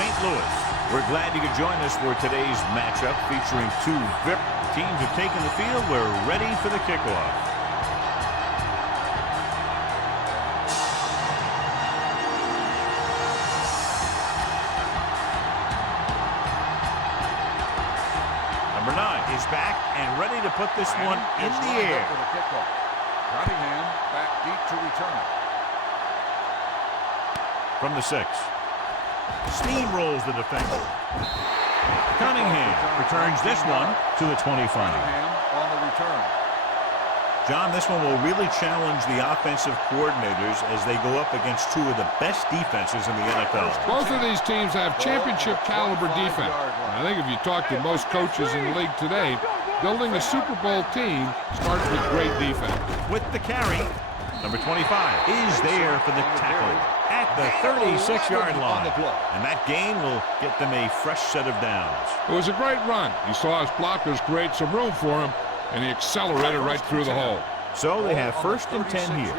St. Louis. We're glad you could join us for today's matchup featuring two teams have taken the field. We're ready for the kickoff. Number 9 is back and ready to put this one in the air. Cunningham back deep to return it. From the 6. Steamrolls the defender. Cunningham returns this one to the 25. Cunningham on the return. John, this one will really challenge the offensive coordinators as they go up against two of the best defenses in the NFL. Both of these teams have championship caliber defense. I think if you talk to most coaches in the league today, building a Super Bowl team starts with great defense. With the carry, number 25 is there for the tackle at the 36-yard line. And that gain will get them a fresh set of downs. It was a great run. He saw his blockers create some room for him, and he accelerated right through the hole. So they have 1st and 10 here.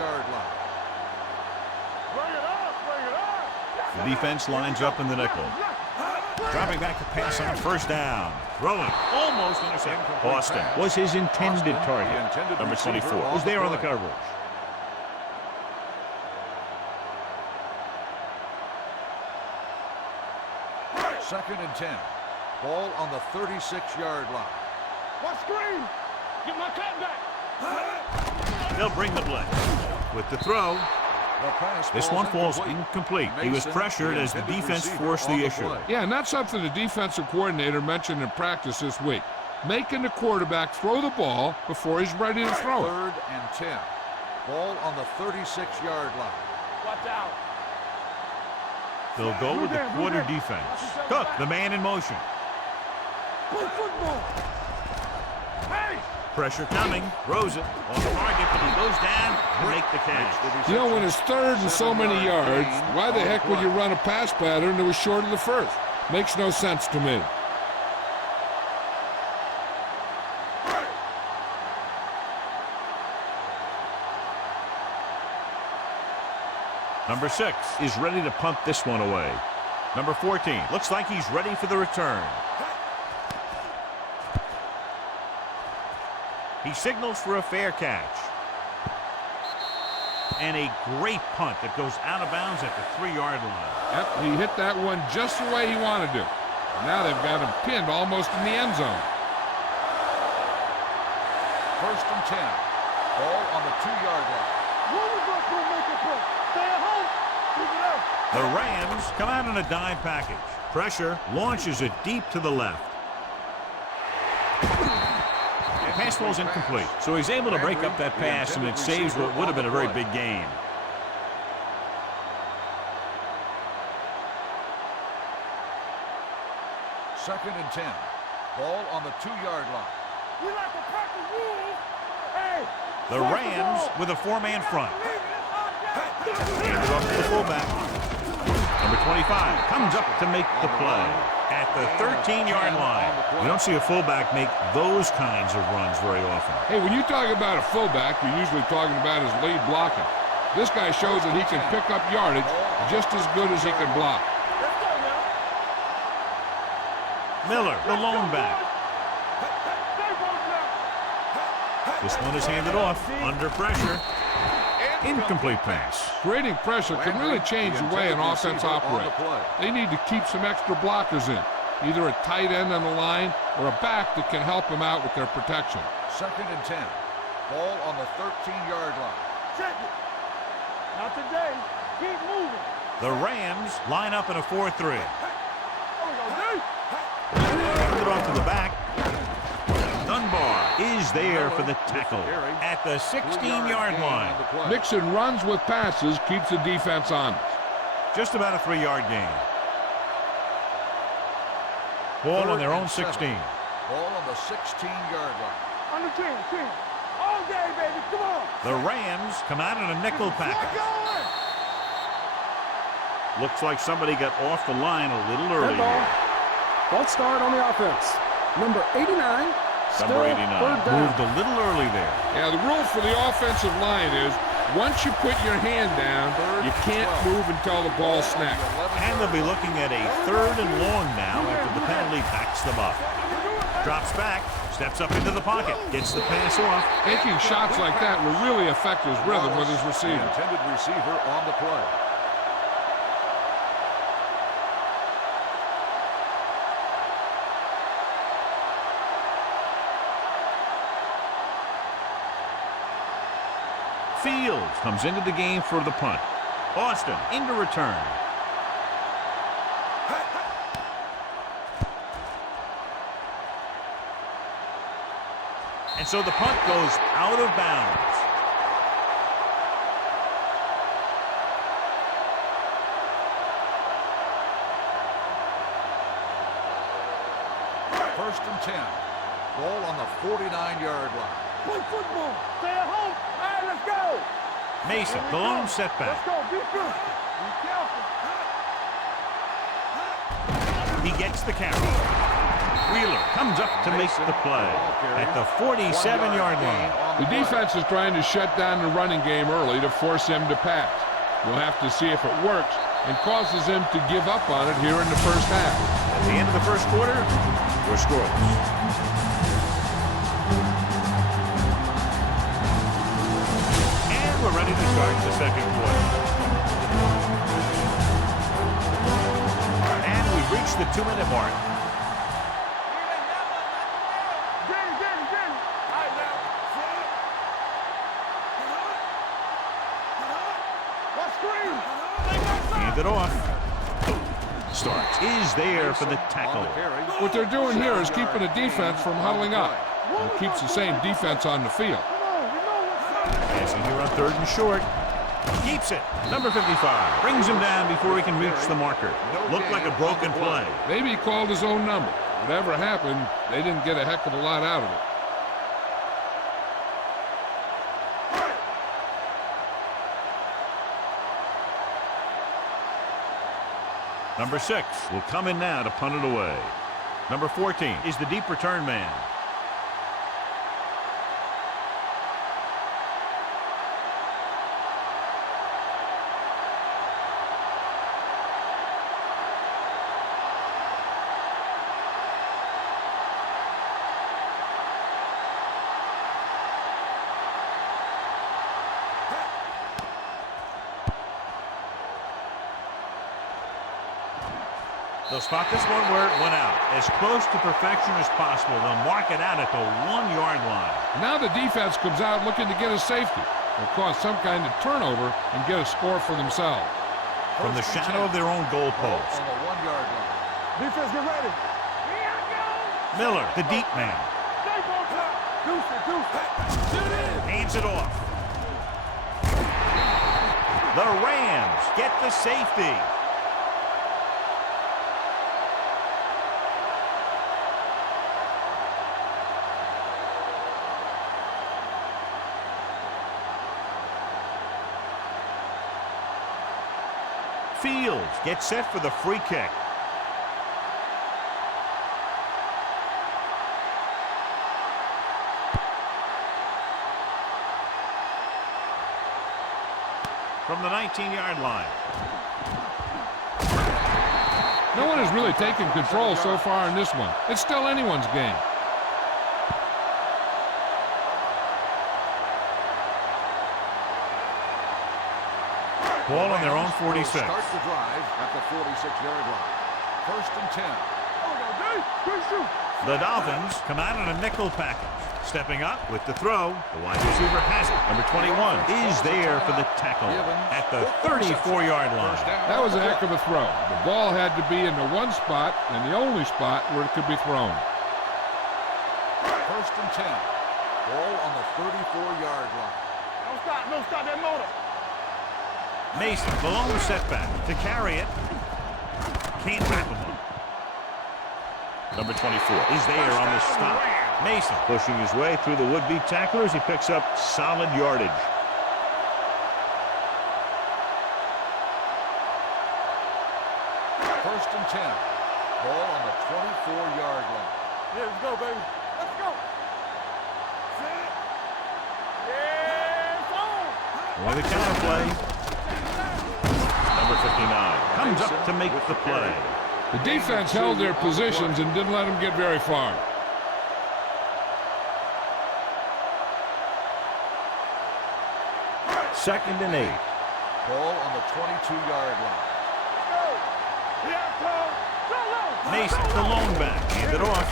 The defense lines up in the nickel. Dropping back to pass on 1st down. Throwing. Almost intercepted. Austin was his intended target. Number 24 was there on the coverage. Second and 10. Ball on the 36-yard line. What screen? Get my cut back. They'll bring the blitz. With the throw, this one falls incomplete. He was pressured as the defense forced the issue. Yeah, and that's something the defensive coordinator mentioned in practice this week. Making the quarterback throw the ball before he's ready to throw it. 3rd and 10. Ball on the 36-yard line. Watch out. They'll go with the quarter defense. Cook, the man in motion. Play football. Hey! Pressure coming. Throws it on the target, but he goes down to make the catch. You know, when it's 3rd and so many yards, why the heck would you run a pass pattern that was short of the 1st? Makes no sense to me. Number 6 is ready to punt this one away. Number 14 looks like he's ready for the return. He signals for a fair catch. And a great punt that goes out of bounds at the 3-yard line. Yep, he hit that one just the way he wanted to. Now they've got him pinned almost in the end zone. 1st and 10. Ball on the 2-yard line. The Rams come out in a dime package. Pressure launches it deep to the left. Pass ball's incomplete. So he's able to break up that pass, and it saves what would have been a very big gain. Second and 10. Ball on the 2-yard line. We like to practice rules. Hey! The Rams with a 4-man front. Hand it off to the fullback. Number 25 comes up to make the play at the 13-yard line. We don't see a fullback make those kinds of runs very often. Hey, when you talk about a fullback, you're usually talking about his lead blocking. This guy shows that he can pick up yardage just as good as he can block. Miller, the lone back. This one is handed off under pressure. Incomplete pass. Creating pressure can really change the way an offense operates. They need to keep some extra blockers in, either a tight end on the line or a back that can help them out with their protection. Second and 10. Ball on the 13-yard line. Check it. Not today. Keep moving. The Rams line up in a 4-3. Hand it off to the back. Dunbar is there for the tackle at the 16-yard line. Mixing runs with passes keeps the defense honest. Just about a 3-yard gain. Ball on their own 16. Ball on the 16-yard line. On the 10. All day, baby. Come on. The Rams come out in a nickel package. Looks like somebody got off the line a little early. False start on the offense. Number 89. Number 89 moved a little early there. Yeah, the rule for the offensive line is Once you put your hand down, you can't move until the ball snaps. And they'll be looking at a 3rd and long now after the penalty backs them up. Drops back, steps up into the pocket, gets the pass off. Taking shots like that will really affect his rhythm with his receiver. Intended receiver on the play. Fields comes into the game for the punt. Austin into return. And so the punt goes out of bounds. First and 10. Ball on the 49-yard line. Play football. Stay at home. All right, let's go. Mason, the lone setback. Let's go. Be good. Be careful. He gets the carry. Wheeler comes up to make the play at the 47-yard line. The defense is trying to shut down the running game early to force him to pass. We'll have to see if it works and causes him to give up on it here in the first half. At the end of the first quarter, we're scoreless. And we're ready to start the second quarter. And we've reached the 2-minute mark. Hand it off. Starks is there for the tackle. What they're doing here is keeping the defense from huddling up. It keeps the same defense on the field. Passing here on 3rd and short. Keeps it. Number 55. Brings him down before he can reach the marker. Looked like a broken play. Maybe he called his own number. Whatever happened, they didn't get a heck of a lot out of it. Number 6 will come in now to punt it away. Number 14 is the deep return man. They'll spot this one where it went out. As close to perfection as possible. They'll mark it out at the 1-yard line. Now the defense comes out looking to get a safety. They'll cause some kind of turnover and get a score for themselves. From the shadow of their own goalpost. On the 1-yard line. Defense, get ready. Miller, the deep man. Stay on top. Deuce it, deuce it. Hands it off. The Rams get the safety. Fields gets set for the free kick. From the 19-yard line. No one has really taken control so far in this one. It's still anyone's game. Ball on their own 46. Start the drive at the 46-yard line. First and 10. The Dolphins come out in a nickel package. Stepping up with the throw, the wide receiver has it. Number 21 is there for the tackle at the 34-yard line. That was a heck of a throw. The ball had to be in the one spot and the only spot where it could be thrown. First and 10. Ball on the 34-yard line. Don't stop that motor. Mason, the lone setback to carry it. Can't wrap him up. Number 24 is there on the stop. Mason pushing his way through the would-be tacklers. He picks up solid yardage. First and 10. Ball on the 24-yard line. Yeah, let's go, baby. Let's go. Yeah, it's on. Well, the counter play. Number 59 comes up to make the play. The defense held their positions and didn't let them get very far. Second and 8. Ball on the 22-yard line. Mason, the lone back, handed off.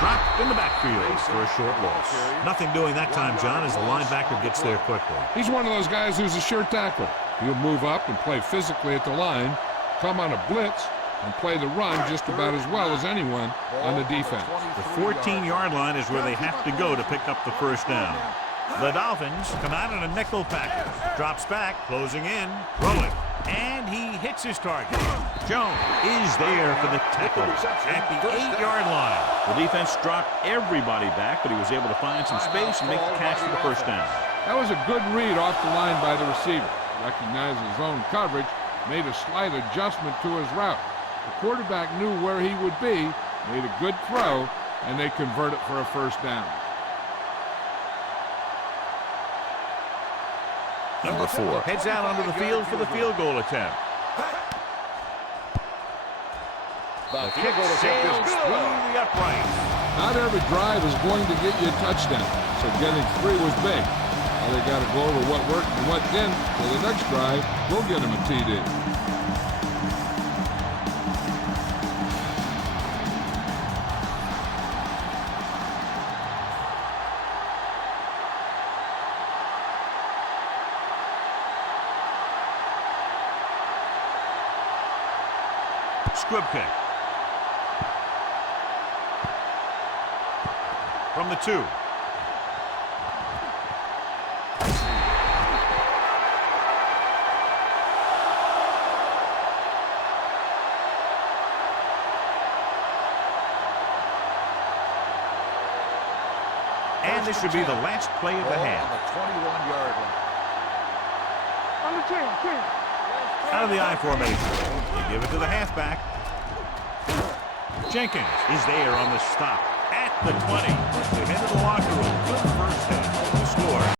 Dropped in the backfield for a short loss. Nothing doing that time, John, as the linebacker gets there quickly. He's one of those guys who's a sure tackler. He'll move up and play physically at the line, come on a blitz, and play the run just about as well as anyone on the defense. The 14-yard line is where they have to go to pick up the first down. The Dolphins come out in a nickel package. Drops back, closing in, throwing, and he hits his target. Jones is there for the tackle at the 8-yard line. The defense dropped everybody back, but he was able to find some space and make the catch for the first down. That was a good read off the line by the receiver. Recognized his own coverage, made a slight adjustment to his route. The quarterback knew where he would be, made a good throw, and they convert it for a first down. Number 4 heads out onto the field for the field goal attempt. The kick sails through the upright. Not every drive is going to get you a touchdown, so getting 3 was big. Now they got to go over what worked and what didn't, so the next drive will get him a TD. Squib kick. From the 2. And this should be the last play of the half. On the 21-yard line. On the 10. Out of the I formation. They give it to the halfback. Jenkins is there on the stop at the 20. They head to the locker room. Good first half. The score.